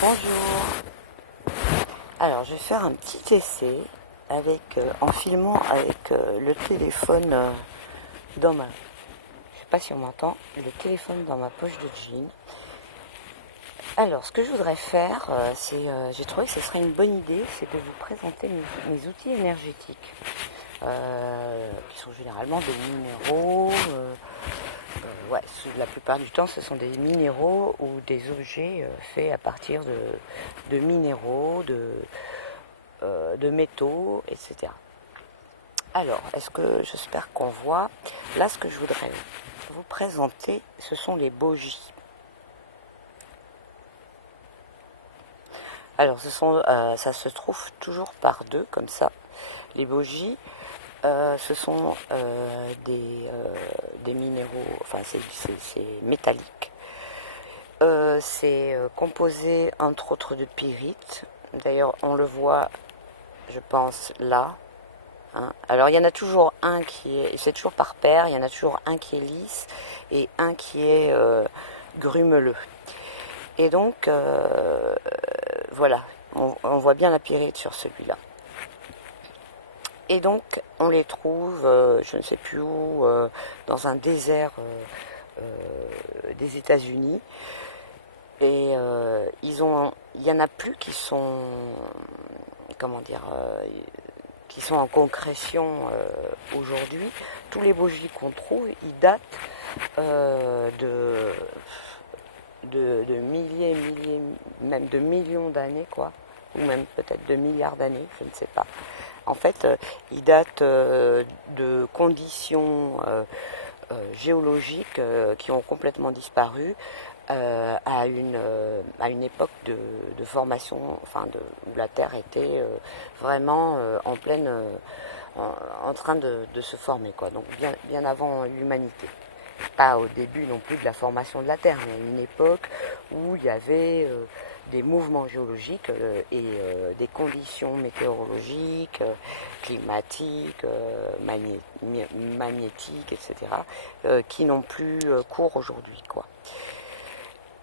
Bonjour. Alors, je vais faire un petit essai en filmant avec le téléphone dans ma... Je sais pas si on m'entend, le téléphone dans ma poche de jean. Alors, ce que je voudrais faire, j'ai trouvé que ce serait une bonne idée, c'est de vous présenter mes outils énergétiques, qui sont généralement des minéraux. La plupart du temps, ce sont des minéraux ou des objets faits à partir de minéraux, de métaux, etc. Alors, j'espère qu'on voit. Là, ce que je voudrais vous présenter, ce sont les bogies. Alors, ça se trouve toujours par deux, comme ça. Les bogies, ce sont des minéraux, enfin c'est métallique. C'est composé entre autres de pyrite. D'ailleurs, on le voit, je pense, là. Hein. Alors, il y en a toujours un c'est toujours par paire, il y en a toujours un qui est lisse et un qui est grumeleux. Et donc, voilà, on voit bien la pyrite sur celui-là. Et donc, on les trouve, je ne sais plus où, dans un désert des États-Unis. Et il y en a plus qui sont, qui sont en concrétion aujourd'hui. Tous les bogies qu'on trouve, ils datent de milliers, même de millions d'années, quoi, ou même peut-être de milliards d'années, je ne sais pas. En fait, ils datent de conditions géologiques qui ont complètement disparu à une époque de formation, où la Terre était vraiment en train de se former, quoi. Donc bien avant l'humanité. Pas au début non plus de la formation de la Terre, mais à une époque où il y avait des mouvements géologiques et des conditions météorologiques, climatiques, magnétiques, etc., qui n'ont plus cours aujourd'hui, quoi.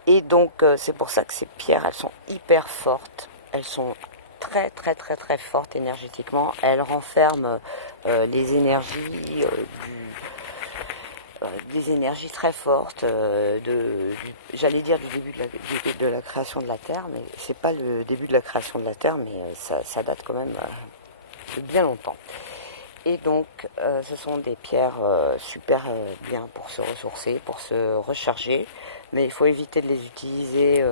Et donc c'est pour ça que ces pierres, elles sont hyper fortes, elles sont très très très très fortes énergétiquement, elles renferment les énergies des énergies très fortes, j'allais dire du début de la création de la Terre, mais c'est pas le début de la création de la Terre, mais ça date quand même de bien longtemps. Et donc, ce sont des pierres super bien pour se ressourcer, pour se recharger, mais il faut éviter de les utiliser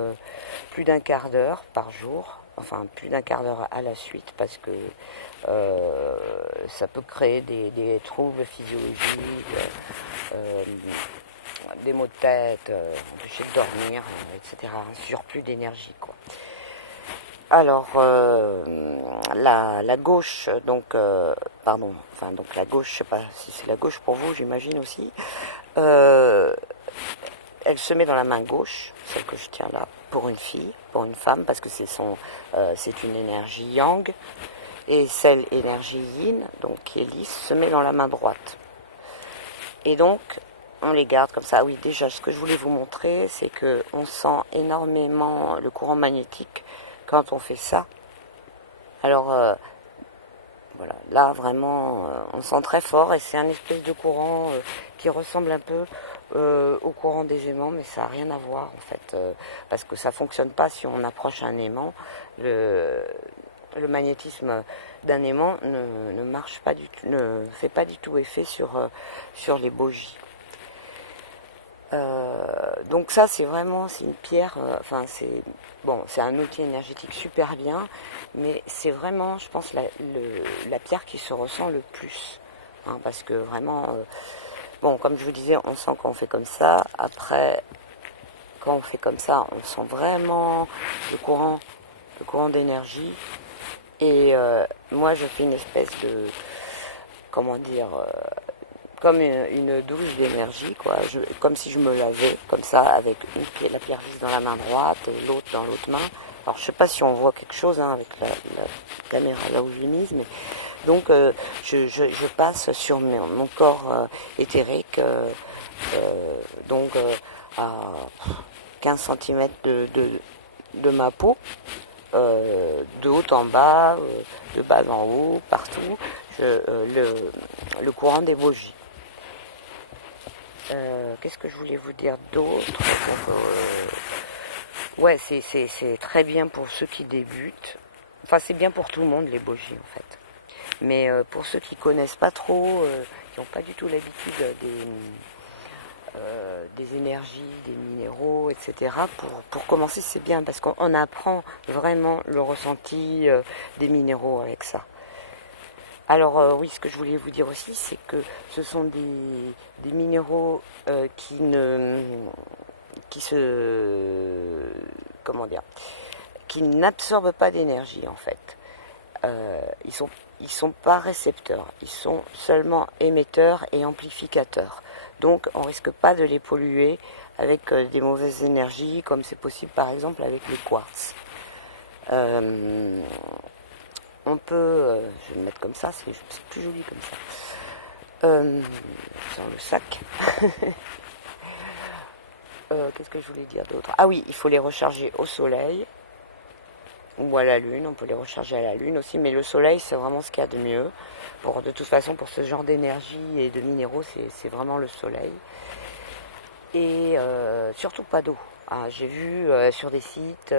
plus d'1 quart d'heure par jour, enfin plus d'1 quart d'heure à la suite, parce que ça peut créer des troubles physiologiques, des maux de tête, empêcher de dormir, etc. Un surplus d'énergie, quoi. Alors, la gauche, donc la gauche, je sais pas si c'est la gauche pour vous, j'imagine aussi. Elle se met dans la main gauche, celle que je tiens là, pour une fille, pour une femme, parce que c'est une énergie yang, et celle énergie yin, donc qui est lisse, se met dans la main droite. Et donc, on les garde comme ça. Oui, déjà, ce que je voulais vous montrer, c'est que on sent énormément le courant magnétique quand on fait ça. Alors, voilà, là, vraiment, on sent très fort, et c'est un espèce de courant qui ressemble un peu au courant des aimants, mais ça n'a rien à voir, en fait, parce que ça ne fonctionne pas si on approche un aimant. Le magnétisme d'un aimant ne marche pas du tout, ne fait pas du tout effet sur les bogies. Donc ça, c'est une pierre, c'est un outil énergétique super bien, mais c'est vraiment, je pense, la pierre qui se ressent le plus, hein, parce que vraiment, comme je vous disais, on sent quand on fait comme ça. Après, quand on fait comme ça, on sent vraiment le courant d'énergie. Et moi, je fais une espèce de, comme une douche d'énergie, quoi. Comme si je me lavais, comme ça, avec la pierre lisse dans la main droite et l'autre dans l'autre main. Alors, je sais pas si on voit quelque chose, hein, avec la caméra là où je l'ai mise, mais donc je passe sur mon corps éthérique, à 15 cm de ma peau, de haut en bas, de bas en haut, partout, le courant des Vosgies. Qu'est-ce que je voulais vous dire d'autre? Ouais, c'est très bien pour ceux qui débutent. Enfin, c'est bien pour tout le monde, les Vosgies, en fait. Mais pour ceux qui connaissent pas trop, qui n'ont pas du tout l'habitude des énergies, des minéraux, etc. Pour commencer, c'est bien parce qu'on apprend vraiment le ressenti des minéraux avec ça. Alors oui, ce que je voulais vous dire aussi, c'est que ce sont des minéraux qui n'absorbent pas d'énergie en fait. Ils sont pas récepteurs, ils sont seulement émetteurs et amplificateurs. Donc on risque pas de les polluer avec des mauvaises énergies, comme c'est possible par exemple avec les quartz. On peut, je vais le mettre comme ça, c'est plus joli comme ça. Dans le sac. Qu'est-ce que je voulais dire d'autre? Ah oui, il faut les recharger au soleil ou à la lune. On peut les recharger à la lune aussi, mais le soleil c'est vraiment ce qu'il y a de mieux. De toute façon, pour ce genre d'énergie et de minéraux, c'est vraiment le soleil. Et surtout pas d'eau. J'ai vu sur des sites